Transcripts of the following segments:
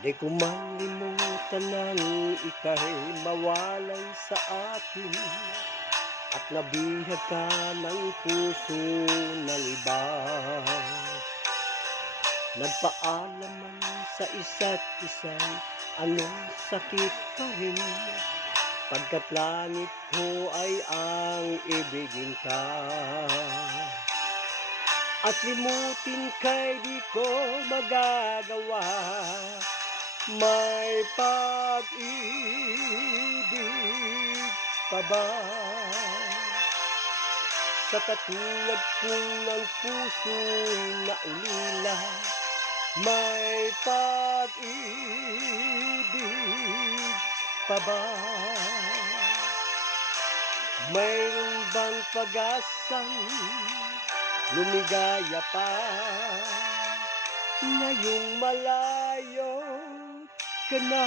Di ko malimutan nang ika'y mawalay sa akin at nabihag ka ng puso ng iba. Nagpaalam man sa isa't isa, anong sakit pa rin, pagkat langit ko ay ang ibigin ka. At limutin ka'y di ko magagawa, may pag-ibig pa ba? Sa katulad kong ng puso'y naulila, may pag-ibig pa ba? Mayroon bang pag-asang lumigaya pa ngayong malayo ka na?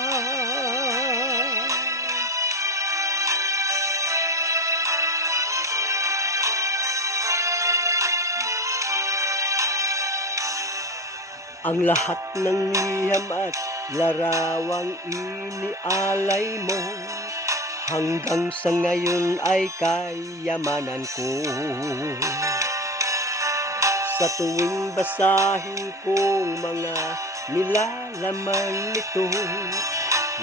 Ang lahat ng liham at larawang inialay mo hanggang sa ngayon ay kayamanan ko. Sa tuwing basahin kong mga nilalaman nito,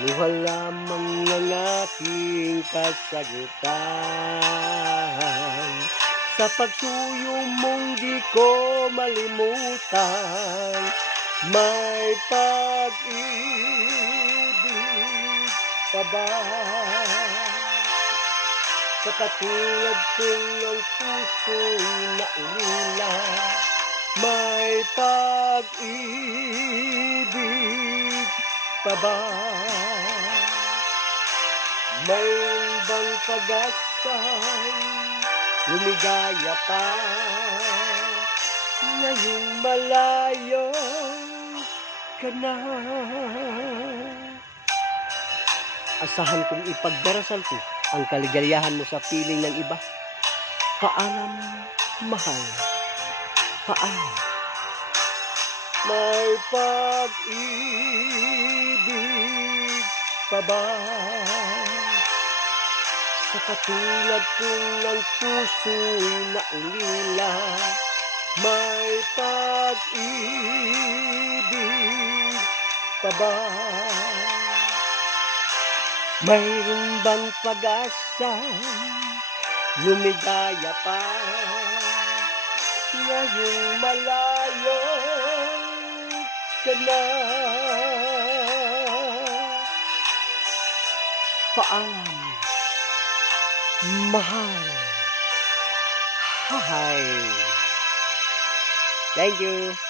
luha lamang ang aking kasagutan. Sa pagsuyo mong di ko malimutan, may pag-ibig pa ba? Sa katulad kong ang puso'y naulila, may pag-ibig pa ba? Mayroon bang pag-asang lumigaya pa ngayong malayo ka na? Asahan kong ipagdarasal ko ang kaligayahan mo sa piling ng iba. Paalam, mahal. Paalam. May pag-ibig pa ba? Sa katulad kong ng puso'y naulila, may pag-ibig pa ba? Mayroon bang pag-asa lumigaya pa ngayong malayo ka na? Paalam, mahal. Hi. Thank you.